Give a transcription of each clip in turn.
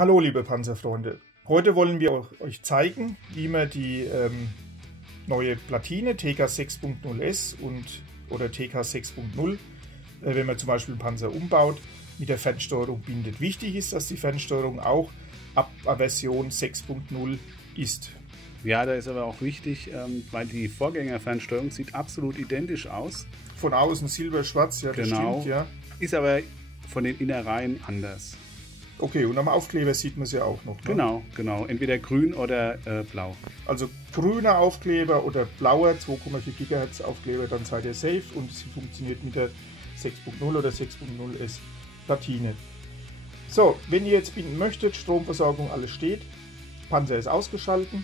Hallo liebe Panzerfreunde, heute wollen wir euch zeigen, wie man die neue Platine TK 6.0S oder TK 6.0, wenn man zum Beispiel einen Panzer umbaut, mit der Fernsteuerung bindet. Wichtig ist, dass die Fernsteuerung auch ab Version 6.0 ist. Ja, da ist aber auch wichtig, weil die Vorgängerfernsteuerung sieht absolut identisch aus. Von außen silber-schwarz, ja, das genau. Stimmt, ja. Ist aber von den Innereien anders. Okay, und am Aufkleber sieht man es ja auch noch. Ne? Genau. Entweder grün oder blau. Also grüner Aufkleber oder blauer 2,4 GHz Aufkleber, dann seid ihr safe und sie funktioniert mit der 6.0 oder 6.0S Platine. So, wenn ihr jetzt binden möchtet, Stromversorgung, alles steht, Panzer ist ausgeschaltet,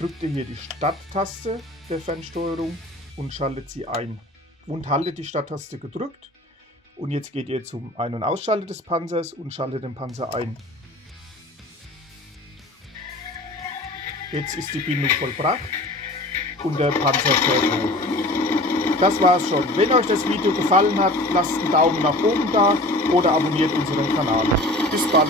drückt ihr hier die Starttaste der Fernsteuerung und schaltet sie ein. Und haltet die Starttaste gedrückt. Und jetzt geht ihr zum Ein- und Ausschalten des Panzers und schaltet den Panzer ein. Jetzt ist die Bindung vollbracht und der Panzer fährt hoch. Das war's schon. Wenn euch das Video gefallen hat, lasst einen Daumen nach oben da oder abonniert unseren Kanal. Bis bald!